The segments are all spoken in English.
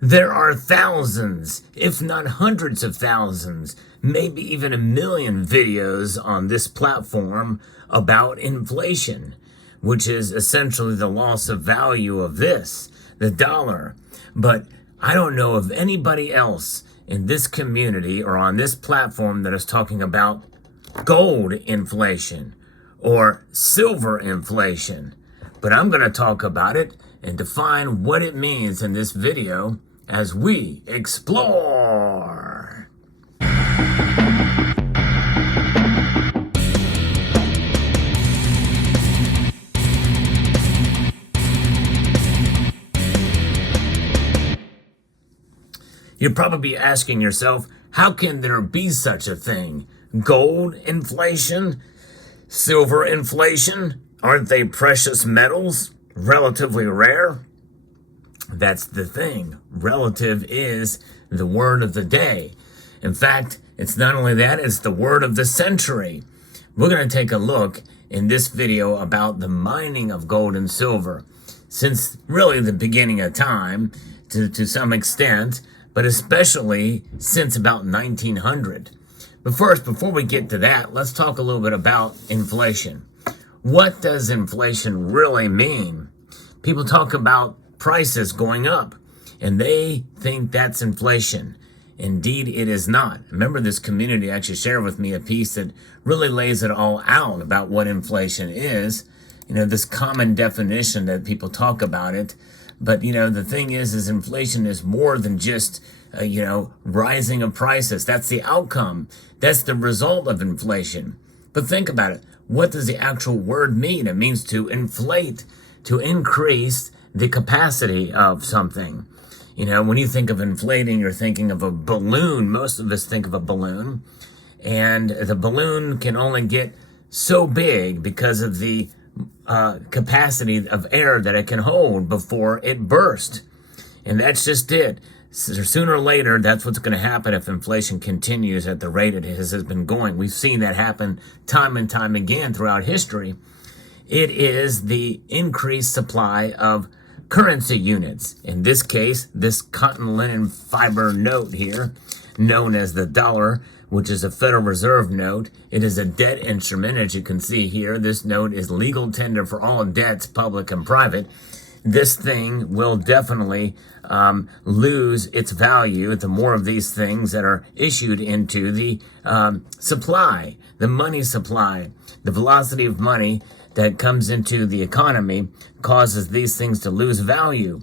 There are thousands, if not hundreds of thousands, maybe even 1 million videos on this platform about inflation, which is essentially the loss of value of the dollar. But I don't know of anybody else in this community or on this platform that is talking about gold inflation or silver inflation. But I'm going to talk about it and define what it means in this video as we explore. You're probably asking yourself, how can there be such a thing? Gold inflation? Silver inflation? Aren't they precious metals? Relatively rare? That's the thing. Relative is the word of the day. In fact, it's not only that, it's the word of the century. We're going to take a look in this video about the mining of gold and silver since really the beginning of time to some extent, but especially since about 1900. But first, before we get to that, let's talk a little bit about inflation. What does inflation really mean? People talk about prices going up, and they think that's inflation. Indeed, it is not. Remember, this community actually shared with me a piece that really lays it all out about what inflation is. This common definition that people talk about it. But, the thing is inflation is more than just, rising of prices. That's the outcome. That's the result of inflation. But think about it. What does the actual word mean? It means to inflate, to increase the capacity of something. When you think of inflating, you're thinking of a balloon. Most of us think of a balloon. And the balloon can only get so big because of the capacity of air that it can hold before it bursts. And that's just it. Sooner or later, that's what's going to happen if inflation continues at the rate it has been going. We've seen that happen time and time again throughout history. It is the increased supply of currency units. In this case, this cotton linen fiber note here, known as the dollar, which is a Federal Reserve note. It is a debt instrument, as you can see here. This note is legal tender for all debts, public and private. This thing will definitely lose its value the more of these things that are issued into the supply, the money supply. The velocity of money that comes into the economy causes these things to lose value.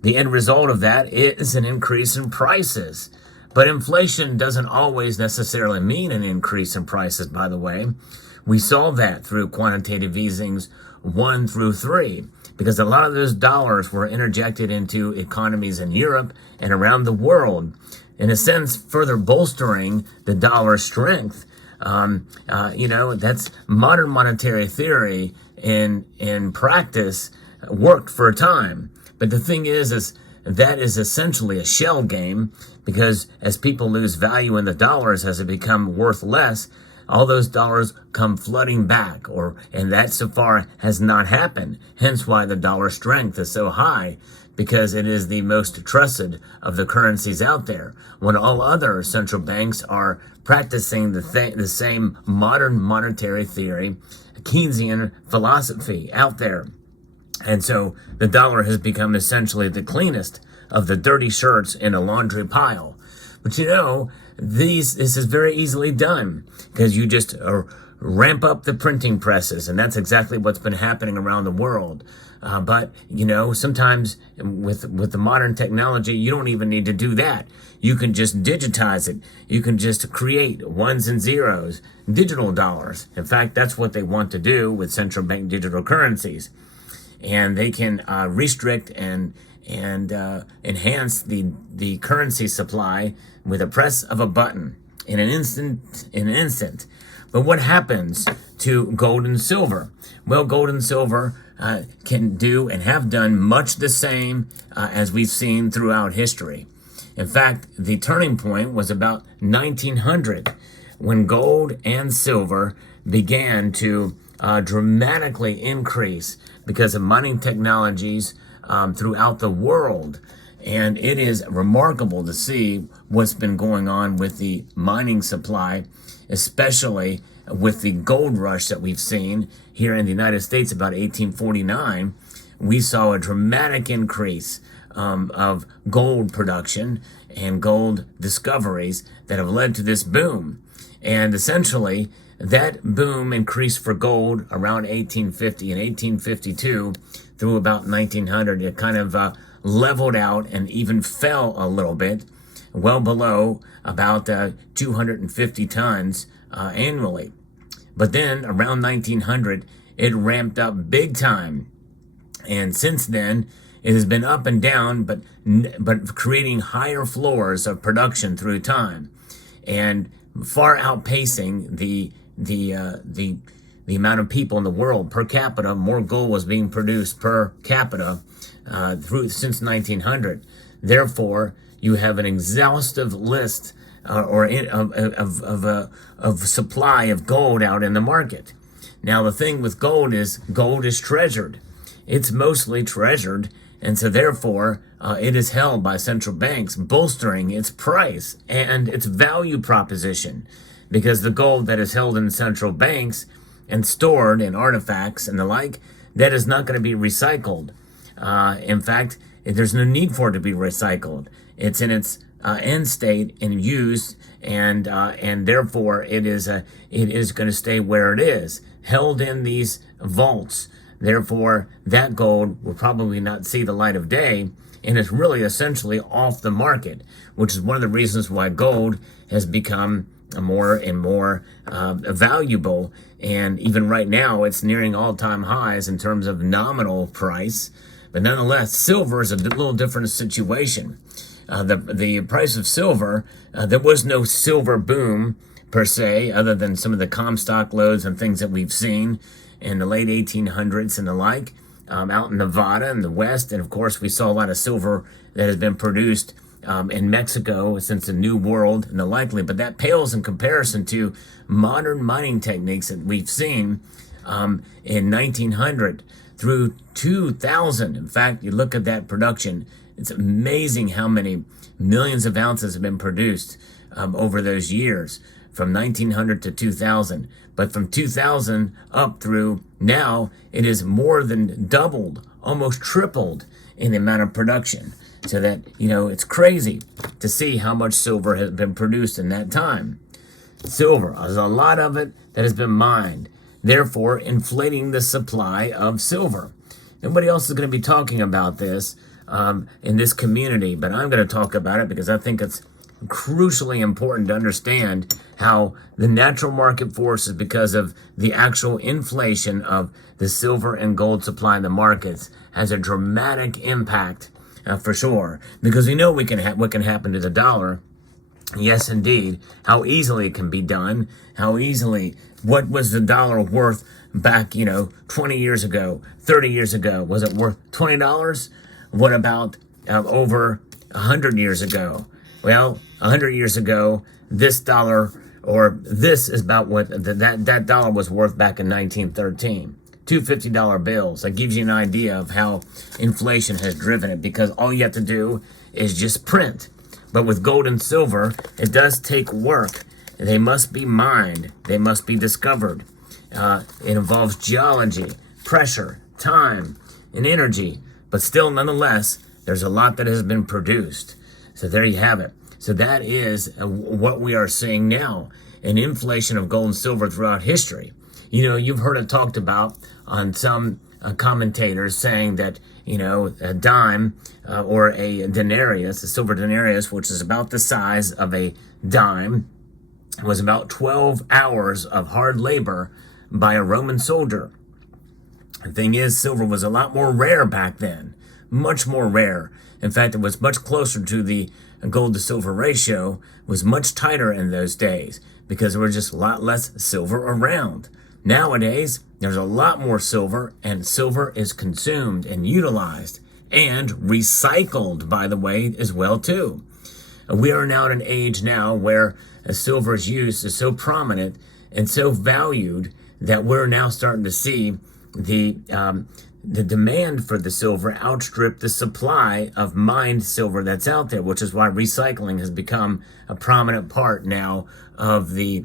The end result of that is an increase in prices. But inflation doesn't always necessarily mean an increase in prices, by the way. We saw that through quantitative easings 1 through 3, because a lot of those dollars were interjected into economies in Europe and around the world, in a sense, further bolstering the dollar's strength. That's modern monetary theory in practice worked for a time. But the thing is that is essentially a shell game, because as people lose value in the dollars, as it become worth less, all those dollars come flooding back, and that so far has not happened. Hence why the dollar strength is so high, because it is the most trusted of the currencies out there, when all other central banks are practicing the same modern monetary theory, Keynesian philosophy out there. And so the dollar has become essentially the cleanest of the dirty shirts in a laundry pile. But this is very easily done, because you just ramp up the printing presses, and that's exactly what's been happening around the world. But sometimes with the modern technology, you don't even need to do that. You can just digitize it. You can just create ones and zeros, digital dollars. In fact, that's what they want to do with central bank digital currencies. And they can restrict and enhance the currency supply with a press of a button in an instant. But what happens to gold and silver? Well, gold and silver can do and have done much the same as we've seen throughout history. In fact, the turning point was about 1900, when gold and silver began to dramatically increase because of mining technologies throughout the world. And it is remarkable to see what's been going on with the mining supply, especially with the gold rush that we've seen here in the United States about 1849. We saw a dramatic increase of gold production and gold discoveries that have led to this boom. And essentially, that boom increased for gold around 1850 and 1852 through about 1900. It kind of leveled out and even fell a little bit, well below about 250 tons annually. But then around 1900, it ramped up big time. And since then, it has been up and down, but creating higher floors of production through time, and far outpacing the amount of people in the world per capita. More gold was being produced per capita since 1900. Therefore, you have an exhaustive list of supply of gold out in the market. Now, the thing with gold is treasured. It's mostly treasured, and so therefore it is held by central banks, bolstering its price and its value proposition, because the gold that is held in central banks and stored in artifacts and the like, that is not going to be recycled. In fact, there's no need for it to be recycled. It's in its end state and used, and therefore it is going to stay where it is, held in these vaults. Therefore, that gold will probably not see the light of day, and it's really essentially off the market, which is one of the reasons why gold has become more and more valuable. And even right now, it's nearing all-time highs in terms of nominal price. But nonetheless, silver is a little different situation. The price of silver, there was no silver boom per se, other than some of the Comstock lodes and things that we've seen in the late 1800s and the like, out in Nevada and the West. And of course, we saw a lot of silver that has been produced in Mexico since the New World and the likely, but that pales in comparison to modern mining techniques that we've seen in 1900 through 2000. In fact, you look at that production, it's amazing how many millions of ounces have been produced over those years, from 1900 to 2000. But from 2000 up through now, it is more than doubled, almost tripled in the amount of production. So that, it's crazy to see how much silver has been produced in that time. Silver, there's a lot of it that has been mined, therefore inflating the supply of silver. Nobody else is going to be talking about this in this community, but I'm going to talk about it because I think it's crucially important to understand how the natural market forces, because of the actual inflation of the silver and gold supply in the markets, has a dramatic impact for sure. Because we know what can happen to the dollar. Yes, indeed. How easily it can be done. What was the dollar worth back, 20 years ago, 30 years ago? Was it worth $20? What about over 100 years ago? Well, 100 years ago, this dollar, or this is about what that dollar was worth back in 1913. Two $50 bills. That gives you an idea of how inflation has driven it, because all you have to do is just print. But with gold and silver, it does take work. They must be mined. They must be discovered. It involves geology, pressure, time, and energy. But still, nonetheless, there's a lot that has been produced. So there you have it. So that is what we are seeing now, an inflation of gold and silver throughout history. You've heard it talked about on some commentators saying that, a dime or a denarius, a silver denarius, which is about the size of a dime, was about 12 hours of hard labor by a Roman soldier. The thing is, silver was a lot more rare back then, much more rare. In fact, it was much closer to the gold to silver ratio, was much tighter in those days because there was just a lot less silver around. Nowadays, there's a lot more silver, and silver is consumed and utilized and recycled, by the way, as well, too. We are now at an age now where silver's use is so prominent and so valued that we're now starting to see the the demand for the silver outstripped the supply of mined silver that's out there, which is why recycling has become a prominent part now of the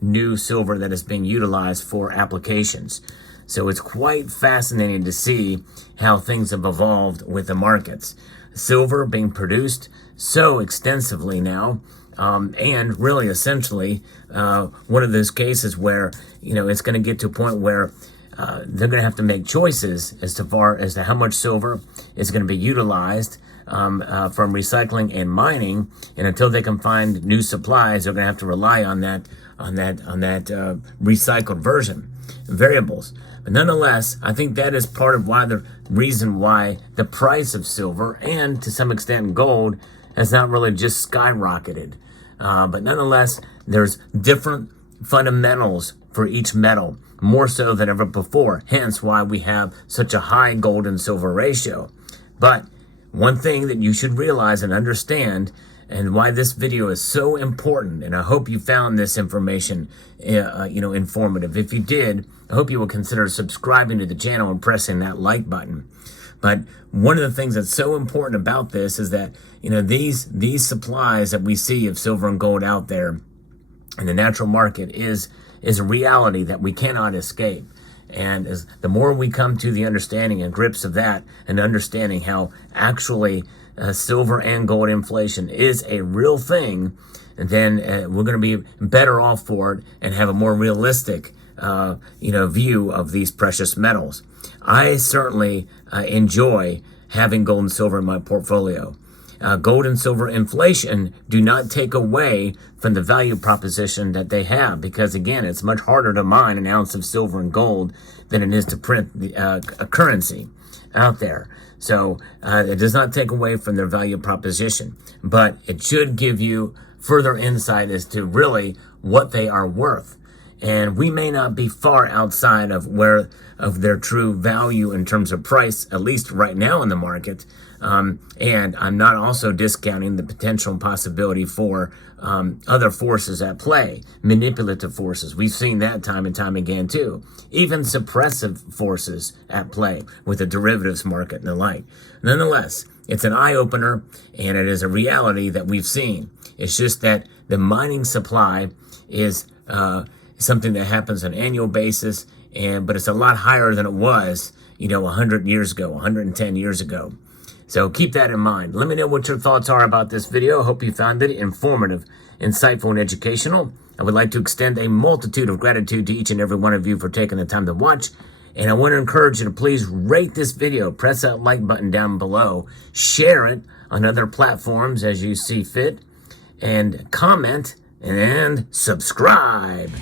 new silver that is being utilized for applications. So it's quite fascinating to see how things have evolved with the markets. Silver being produced so extensively now, and really essentially one of those cases where, it's going to get to a point where they're going to have to make choices as to how much silver is going to be utilized from recycling and mining, and until they can find new supplies, they're going to have to rely on that recycled version variables. But nonetheless, I think that is part of the reason why the price of silver and to some extent gold has not really just skyrocketed. But nonetheless, there's different fundamentals for each metal, more so than ever before, hence why we have such a high gold and silver ratio. But one thing that you should realize and understand, and why this video is so important, and I hope you found this information informative. If you did, I hope you will consider subscribing to the channel and pressing that like button. But one of the things that's so important about this is that these supplies that we see of silver and gold out there in the natural market is a reality that we cannot escape. And as the more we come to the understanding and grips of that, and understanding how actually silver and gold inflation is a real thing, then we're going to be better off for it and have a more realistic view of these precious metals. I certainly enjoy having gold and silver in my portfolio. Gold and silver inflation do not take away from the value proposition that they have, because again, it's much harder to mine an ounce of silver and gold than it is to print a currency out there. So it does not take away from their value proposition, but it should give you further insight as to really what they are worth. And we may not be far outside of their true value in terms of price, at least right now in the market. And I'm not also discounting the potential and possibility for other forces at play, manipulative forces. We've seen that time and time again too. Even suppressive forces at play with the derivatives market and the like. Nonetheless, it's an eye-opener, and it is a reality that we've seen. It's just that the mining supply is something that happens on an annual basis, but it's a lot higher than it was, 100 years ago, 110 years ago. So keep that in mind. Let me know what your thoughts are about this video. I hope you found it informative, insightful, and educational. I would like to extend a multitude of gratitude to each and every one of you for taking the time to watch. And I want to encourage you to please rate this video, press that like button down below, share it on other platforms as you see fit, and comment and subscribe.